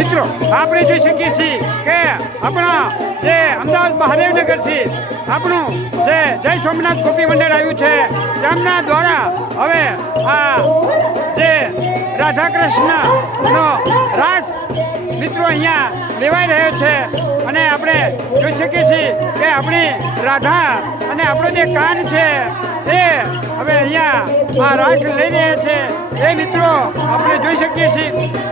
મિત્રો આપણે જોઈ શકીએ છીએ કે આપણા જે અમદાવાદ મહાદેવનગરથી આપણું જે જય સોમનાથ ગોપી મંડળ આવ્યું છે તેમના દ્વારા હવે આ જે રાધા કૃષ્ણનો રાસ મિત્રો અહીંયા લેવાઈ રહ્યો છે અને આપણે જોઈ શકીએ છીએ કે આપણી રાધા અને આપણો જે કાન છે એ હવે અહીંયા આ રાસ લઈ રહ્યા છે એ મિત્રો આપણે જોઈ શકીએ છીએ.